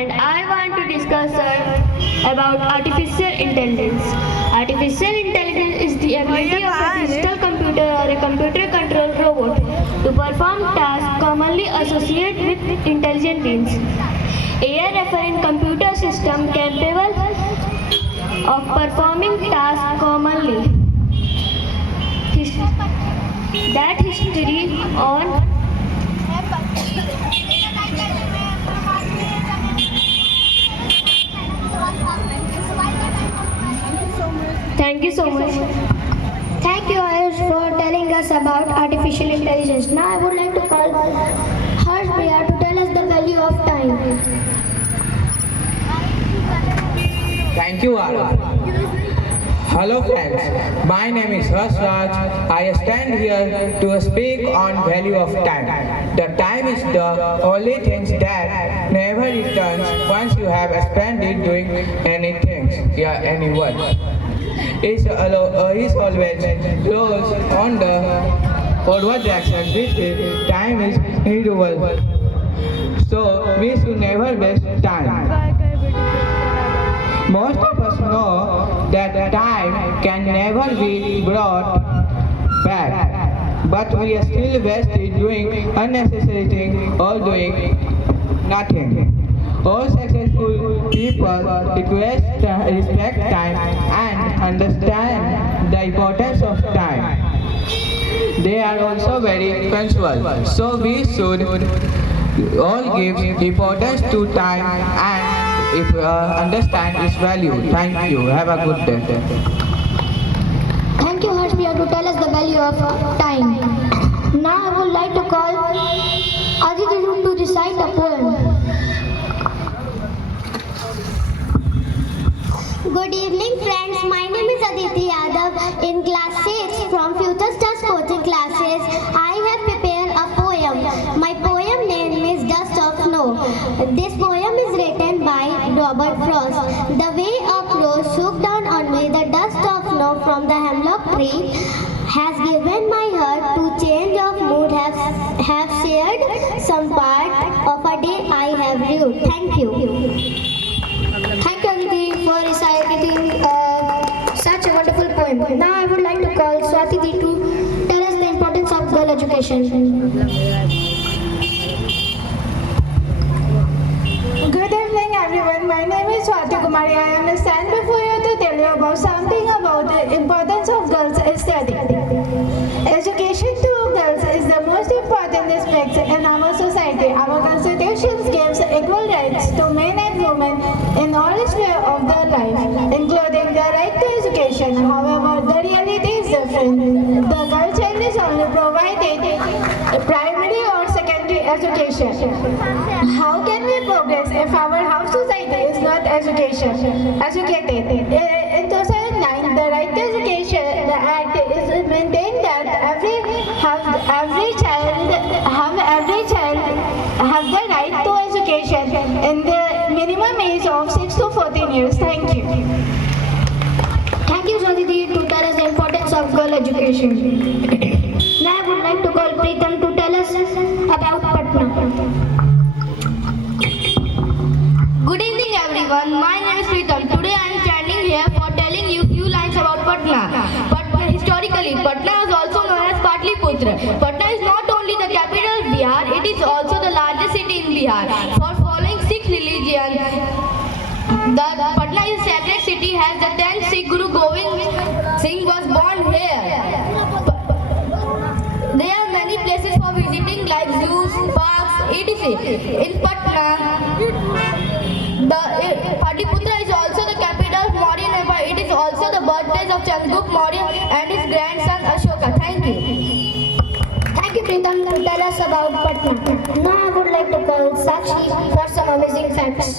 and I want to discuss about artificial intelligence. Artificial intelligence is the ability of a digital computer or a computer-controlled robot to perform tasks commonly associated with intelligent beings. AI referring computer system capable of performing tasks commonly. That history on Thank you so much. Thank you, Ayush, for telling us about artificial intelligence. Now I would like to call Harsh Bhaiya to tell us the value of time. Thank you, Ara. Hello friends, my name is Harsh Raj. I stand here to speak on value of time. The time is the only thing that never returns once you have spent it doing anything, anyone. Is always close on the forward direction, which is time is renewable. So we should never waste time. Most of us know that time can never be brought back, but we are still wasted doing unnecessary things or doing nothing. All successful people respect time and understand the importance of time. They are also very punctual, so we should all give importance to time and if understand its value. Thank you. Have a good day. Thank you, Harsh Bhaiya, to tell us the value of time. Now I would like to call Aditi to recite a poem. Good evening friends, my name is Aditi Yadav. In class 6 from Future Stars coaching classes, I have prepared a poem. My poem name is Dust of Snow. This poem is written by Robert Frost. The way a crow shook down on me, the dust of snow from the hemlock tree has given my heart to change of mood, have shared some part of a day I have lived. Thank you. Thank you, Aditi, for reciting such a wonderful poem. Now I would like to call Swati Di to tell us the importance of girl education. Good evening everyone, my name is Swati Kumari. I am stand before you to tell you about something about the importance of girls study. Education to girls is the most important aspect in our society. Our constitution gives equal rights to men and women in all spheres of their life, including the right to education. However, the reality is different. The girl child is only provided primary or secondary education. How can we progress if our house society is not educated? In 2009, the Right to Education Act is maintained that every child have the right to education in the minimum age of 6 to 14 years. Thank you. Thank you, Swati, to tell us the importance of girl education. Now I would like to call Preetham to tell us about Patna. Good evening everyone, my name is Pritam. Today I am standing here for telling you few lines about Patna. Historically, Patna is also known as Patliputra. Patna is not only the capital of Bihar, it is also the largest city in Bihar. For following Sikh religion, the Patna is a sacred city as the 10th Sikh Guru Govind Singh was born here. There are many places for visiting like zoos, parks, etc. In Patna, Patliputra is also the capital of Maurya Empire. It is also the birthplace of Chandragupta Maurya and his grandson Ashoka. Thank you. Thank you, Preetham, to tell us about Patna. Now I would like to call Sakshi for some amazing facts.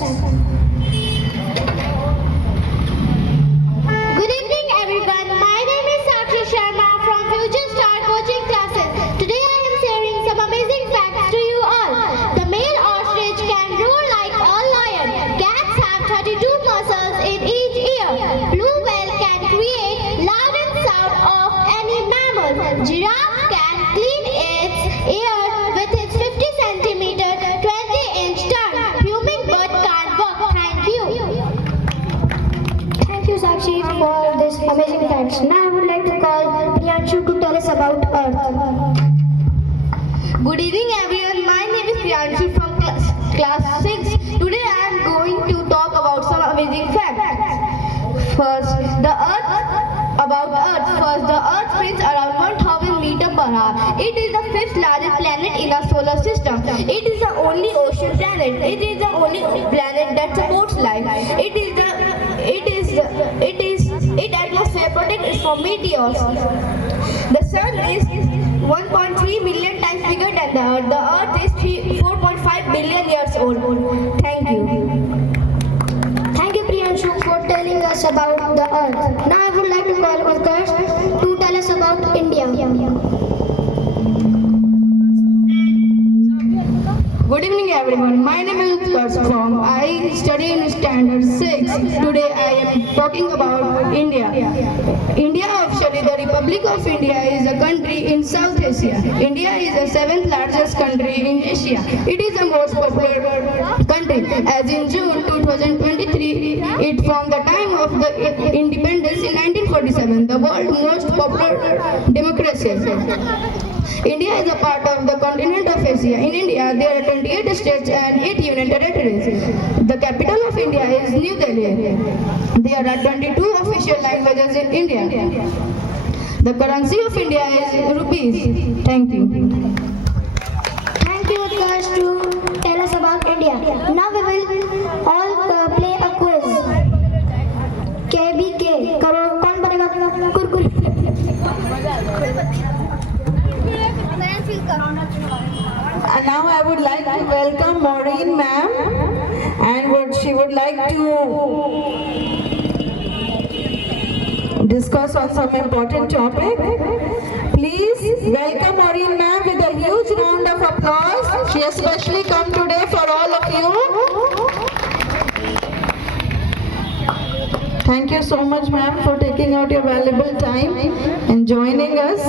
Good evening everyone, my name is Sakshi Sharma from Future Star coaching classes. Today I am sharing some amazing facts to you all. The male ostrich can roar like a lion. Cats have 32 muscles in each ear. Blue whale can create loudest sound of any mammal. Giraffe can clean its ears with its 50 centimeter 20-inch tongue. Hummingbird can't It is the only ocean planet. It is the only planet that supports life. Its atmosphere protects from meteors. The sun is 1.3 million times bigger than the Earth. The Earth is 4.5 billion years old. Thank you. Thank you, Priyanshu, for telling us about the Earth. Now I would like to call Utkarsh to tell us about India. Good evening everyone. My name is Utkarsh from I study in standard 6. Today I am talking about India. India, officially the Republic of India, is a country in South Asia. India is the 7th largest country in Asia. It is the most popular country. As in June 2023, it from the time of the independence in 1947, the world's most popular democracy. India is a part of the continent of Asia. In India, there are 28 states and 8 union territories. The capital of India is New Delhi. There are 22 official languages in India. The currency of India is rupees. Thank you. Thank you, Utkarsh, to tell us about India. Now we will all play a quiz. KBK. करो कौन बनेगा Kurkure? And now I would like to welcome Maureen ma'am, and she would like to discuss on some important topic. Please welcome Maureen ma'am with a huge round of applause. She has specially come today for all of you. Thank you so much ma'am for taking out your valuable time and joining us.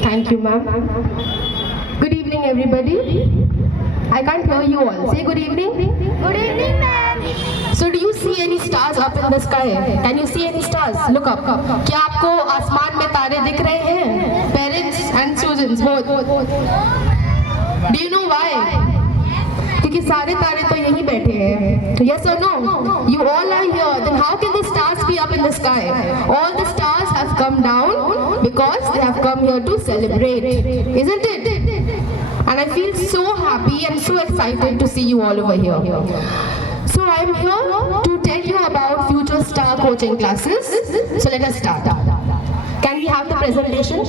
Thank you, ma'am. Good evening, everybody. I can't hear you all. Say good evening. Good evening, ma'am. So, do you see any stars up in the sky? Can you see any stars? Look up. क्या आपको आसमान में तारे दिख रहे हैं? Parents and students both. Do you know why? क्योंकि सारे तारे तो यहीं बैठे हैं. Yes or no? You all are here. Then how can the stars be up in the sky? All the stars have come down because they have come here to celebrate, isn't it? And I feel so happy and so excited to see you all over here. So I am here to tell you about future star coaching classes. So let us start. Can we have the presentation?